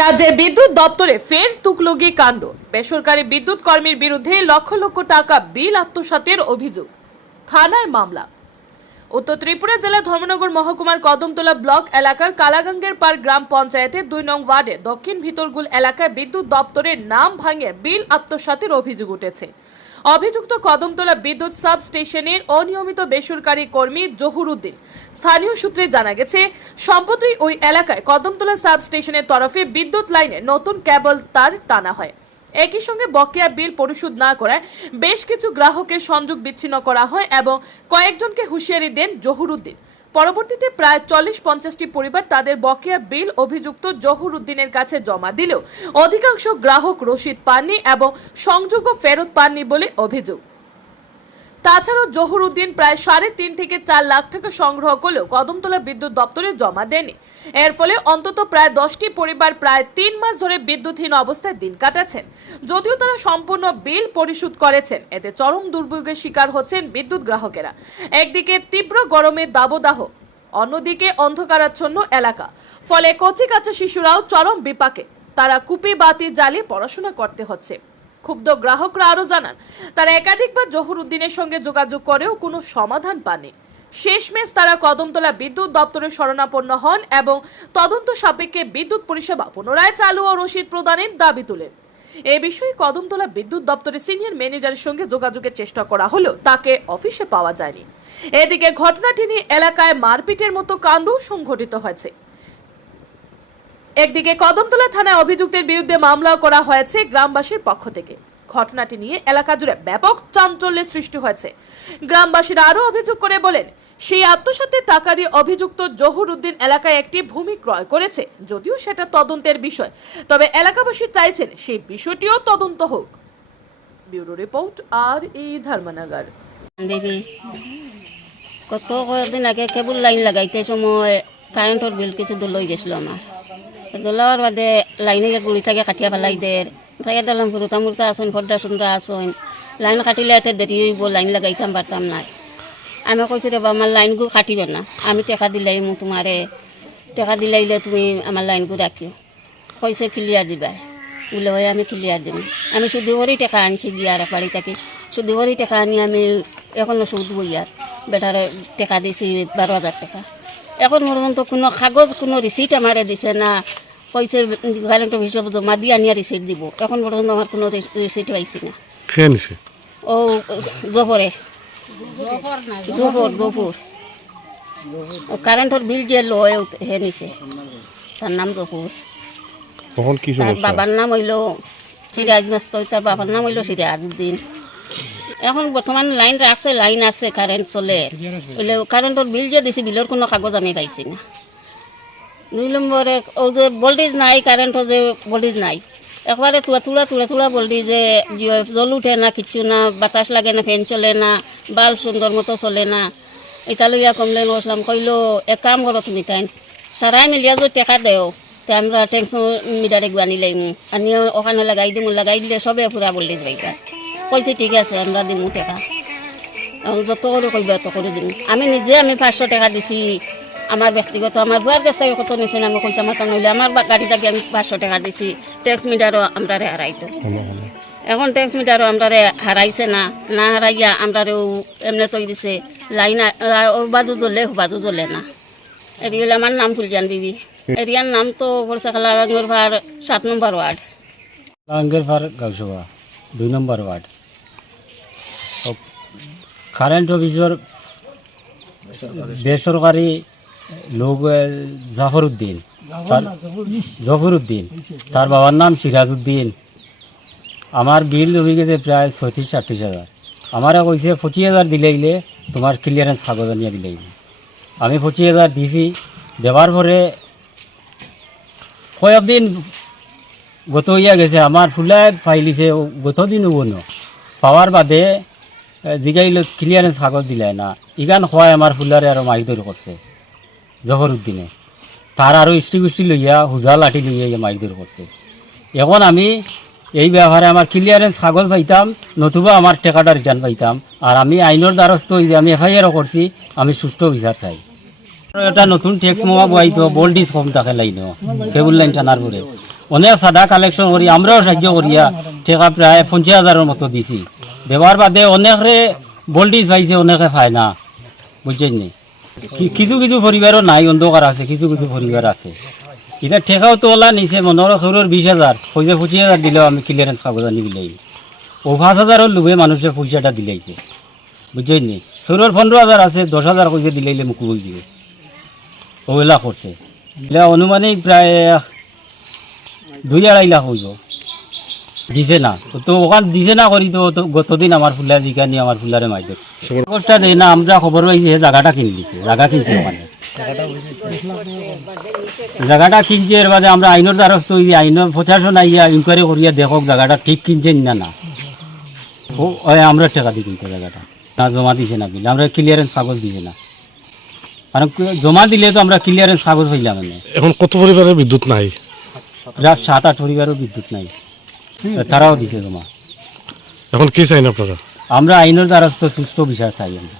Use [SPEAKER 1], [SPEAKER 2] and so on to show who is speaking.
[SPEAKER 1] রাজ্যের বিদ্যুৎ দপ্তরে ফের তুকলগি কাণ্ড। বেসরকারি বিদ্যুৎ কর্মীর বিরুদ্ধে লক্ষ লক্ষ টাকা বিল আত্মসাতের অভিযোগ। থানায় মামলা। উত্তর ত্রিপুরা জেলা ধর্মনগর মহকুমার কদমতলা ব্লক এলাকার কালাগাঙ্গের পার গ্রাম পঞ্চায়েতে দুই নং ওয়ার্ডে দক্ষিণ ভিতরগুল এলাকায় বিদ্যুৎ দপ্তরের নাম ভাঙে বিল আত্মসাতের অভিযোগ উঠেছে। অভিযুক্ত কদমতলা বিদ্যুৎ সাব স্টেশনের অনিয়মিত বেসরকারি কর্মী জহুরুদ্দিন। স্থানীয় সূত্রে জানা গেছে, সম্প্রতি ওই এলাকায় কদমতলা সাব স্টেশনের তরফে বিদ্যুৎ লাইনে নতুন কেবল তার টানা হয়। একই সঙ্গে বকেয়া বিল পরিশোধ না করায় বেশ কিছু গ্রাহকের সংযোগ বিচ্ছিন্ন করা হয় এবং কয়েকজনকে হুঁশিয়ারি দেন জহুরুদ্দিন। পরবর্তীতে প্রায় চল্লিশ পঞ্চাশটি পরিবার তাদের বকেয়া বিল অভিযুক্ত জহুর উদ্দিনের কাছে জমা দিলেও অধিকাংশ গ্রাহক রশিদ পাননি এবং সংযোগও ফেরত পাননি বলে অভিযোগ। তাছাড়াও জহুরুদ্দিন প্রায় সাড়ে তিন থেকে চার লাখ টাকা সংগ্রহ করলেও কদমতলা বিদ্যুৎ দপ্তরে জমা দেয়নি। এর ফলে অন্তত প্রায় দশটি পরিবার প্রায় তিন মাস ধরে বিদ্যুৎহীন অবস্থায় দিন কাটাচ্ছেন। যদিও তারা সম্পূর্ণ বিল পরিশোধ করেছেন, এতে চরম দুর্ভোগের শিকার হচ্ছেন বিদ্যুৎ গ্রাহকেরা। একদিকে তীব্র গরমের দাবদাহ, অন্যদিকে অন্ধকারাচ্ছন্ন এলাকা। ফলে কচি কাঁচা শিশুরাও চরম বিপাকে, তারা কুপি বাতি জ্বালিয়ে পড়াশোনা করতে হচ্ছে। ক্ষুব্ধ গ্রাহকরা আরও জানান, তারা একাধিকবার জহুরুদ্দিনের সঙ্গে যোগাযোগ করেও কোনো সমাধান পাননি। শেষমেশ তারা কদমতলা বিদ্যুৎ দপ্তরে শরণাপন্ন হন এবং তদন্ত সাপেক্ষে বিদ্যুৎ পরিষেবা পুনরায় চালু ও রসিদ প্রদানের দাবি তোলেন। এ বিষয়ে কদমতলা বিদ্যুৎ দপ্তরের সিনিয়র ম্যানেজারের সঙ্গে যোগাযোগের চেষ্টা করা হলেও তাকে অফিসে পাওয়া যায়নি। এদিকে ঘটনাটি নিয়ে এলাকায় মারপিটের মতো কাণ্ডও সংঘটিত হয়েছে। একদিকে কদমতলা থানায় অভিযুক্তের বিরুদ্ধে মামলাও করা হয়েছে গ্রামবাসীর পক্ষ থেকে। ঘটনাটি নিয়ে এলাকা জুড়ে ব্যাপক চাঞ্চল্যের সৃষ্টি হয়েছে। গ্রামবাসীরা আরও অভিযোগ করে বলেন, সেই আত্মসাতের টাকা দিয়ে অভিযুক্ত জহুর উদ্দিন এলাকায় একটি ভূমি ক্রয় করেছে, যদিও সেটা তদন্তের বিষয়। তবে এলাকাবাসী চাইছেন সেই বিষয়টিও তদন্ত হোক। ব্যুরো রিপোর্ট, আর ই ধর্মনগর।
[SPEAKER 2] দেবী, কত কয়েকদিন আগে কেবল লাইন লাগাইতে সময় কারেন্টর বিল কিছু দলই গেছিল আমার। দলার বাদে লাইনে গুড়ি থাকে, কাটিয়া ফেলাই দের তাকে দিলাম ফুরুতা মুরতা আসুন ফড্ডা সুন্দরা আসুন লাইন কাটিলে এতে দেরি হইব লাইন লাগাইতাম পারতাম না আমি কইছি রে আমার লাইনগুলো কাটিবে না। আমি টেকা দিলাই মু তোমারে টেকা দিলাইলে তুমি আমার লাইনগুলো রাখিও কইছে ক্লিয়ার দিবা। বলে হয় আমি ক্লিয়ার দিম। আমি শুধু করেই টাকা আনছি গিয়ার বাড়ি থেকে। শুধু করেই টাকা আনি আমি এখনও সুদ বইয়ার বেটার টাকা দিছি বারো হাজার টাকা। এখন পর্যন্ত কোনো কাগজ, কোনো রিসিট আমারে দিছে না। কইছে কারেন্ট অফিসে জমা দিয়ে আনিয়া রিসিট দিব। এখন পর্যন্ত আমার কোনো রিসিট পাইছি না।
[SPEAKER 3] খেয়ে নিছে?
[SPEAKER 2] ও জফরে জফর গফুর কারেন্টর বিল যে লয় হে নিছে। তার নাম গফুর
[SPEAKER 3] তখন কি
[SPEAKER 2] তার বাবার নাম হইল সিরাজ মাস্ত তার বাবার নাম হইল সিরাজউদ্দিন এখন বর্তমান লাইন রাখছে লাইন আছে কারেন্ট চলে। কারেন্টর বিল যে দিছি বিলের কোনো কাগজ আমি পাইছি না। দুই নম্বরে, ও যে ভোল্টেজ নাই কারেন্টর যে ভোল্টেজ নাই। একবারে তুলা তুলা তুলা তুলা ভোল্টেজ যে জল উঠে না কিচ্ছু না, বাতাস লাগে না ফ্যান চলে না, বাল্ব সুন্দর মতো চলে না। এটা লইয়া কমপ্লেন করছিলাম কইলো, এক কাম করো তুমি তাই সারাই মিলিয়া যদি টেকা দেও, তে আমরা টেনশন মিটারে আনি লাইমু। আনি ওখানে লাগাই দিমু, লাগাই দিলে সবে পুরা ভোল্টেজ পাইতা কইছে, ঠিক আছে, আমরা দিমু টেকা। যত করে কইব এত করে দিম। আমি নিজে আমি পাঁচশো টাকা দিছি আমার ব্যক্তিগত আমার বুয়ার কাছ থেকে কত নিছে না আমি কইতাম মাতাম নইলে আমার বা- গাড়ি থেকে আমি পাঁচশো টাকা দিছি ট্যাক্স মিটারও আমরা হারাইতো। এখন ট্যাক্স মিটারও আমরা হারাইছে না না হারাইয়া আমরা এমনি তৈ দিছে লাইন বাদু ও বাদু জ্বলে না। এটি হলে আমার নাম ফুলজান বিবি। এরিয়ার নাম তো বর্ষাখালা গাঙ্গর ভার সাত নম্বর ওয়ার্ড।
[SPEAKER 4] লাঙ্গের ফার গাউসভা দুই নম্বর ওয়ার্ড। কারেন্ট অফিসর বেসরকারি লোক জাফর উদ্দিন তার- জফর উদ্দিন তার বাবার নাম সিরাজ উদ্দিন আমার বিল জমি গেছে প্রায় ছয়ত্রিশ আটত্রিশ হাজার। আমারে কইছে পঁচিশ হাজার দিলেইলে তোমার ক্লিয়ারেন্স কাগজ আনিয়ে দিলেইলে আমি পঁচিশ হাজার দিছি। দেওয়ার পরে কয়েকদিন গত ইয়া গেছে। আমার ফুলায় ফাইলিছে গত দিন উবনো পাওয়ার বাদে জিগাইল ক্লিয়ারেন্স কাগজ দিলে না ইগান খোয়াই আমার ফুলারে আর মাইদর করছে জহর উদ্দিনে তার আরও ইষ্টি গুষ্টি লইয়া হুজা লাঠি লইয়া ইয়া মাইদর করছে এখন আমি এই ব্যাপারে আমার ক্লিয়ারেন্স কাগজ পাইতাম, নতুবা আমার টাকাটা রিটার্ন পাইতাম। আর আমি আইনের দ্বারস্থ হই যে আমি এফআইআরও করছি আমি সুষ্ঠু বিচার চাই। এটা নতুন ট্যাক্স মোয়া বইতো ভোল্টেজ কম থাকে লাইন কেবল লাইন টানার পরে অনেক সাদা কালেকশন করি আমরাও সাহায্য করিয়া টেকা প্রায় পঞ্চাশ হাজারের মতো দিছি। দেওয়ার বাদে অনেকে ভোল্টেজ পাইছে, অনেকে পায় না। বুঝছেন নি কিছু কিছু পরিবারও নাই অন্ধকার আছে, কিছু কিছু পরিবার আছে। এটা ঠেকাও তো ওলা নিছে মনের খবরের বিশ হাজার পয়সা পঁচিশ হাজার দিলেও আমি ক্লিয়ারেন্স কাগজ আনি বিলাই ও পাঁচ হাজারের লোভে মানুষের পয়সাটা দিলাইছে বুঝছেন নি সৌরের পনেরো হাজার আছে দশ হাজার পয়সা দিলাইলে মুখ বই দিবে ওগুলা করছে অনুমানিক প্রায় দুই আড়াই লাখ হইব দিছে না। তো ওখান দিছে না করি তো গতদিন আমার ফুলার জিকানি আমার ফুলারে মাইদের কাগজটা দেয় না আমরা খবর পাইছি জায়গাটা কিনে দিছে জায়গা কিনছে ওখানে জায়গাটা কিনছে এর বাদে আমরা আইনের দ্বারস্থ হইছি আইনের প্রশাসন আইয়া ইনকোয়ারি করিয়া দেখক জায়গাটা ঠিক কিনছে না না। ও আমরা টাকা দিয়ে কিনছে জায়গাটা না জমা দিছে না বিল আমরা ক্লিয়ারেন্স কাগজ দিছে না। কারণ জমা দিলে তো আমরা ক্লিয়ারেন্স কাগজ পাইলাম মানে।
[SPEAKER 3] এখন কত পরিবারের বিদ্যুৎ নাই?
[SPEAKER 4] সাত আট পরিবারও বিদ্যুৎ নাই। তারাও দিছে জমা।
[SPEAKER 3] এখন কি চাইন আপনারা?
[SPEAKER 4] আমরা আইনের দ্বারস্থ সুস্থ বিচার চাই আমরা।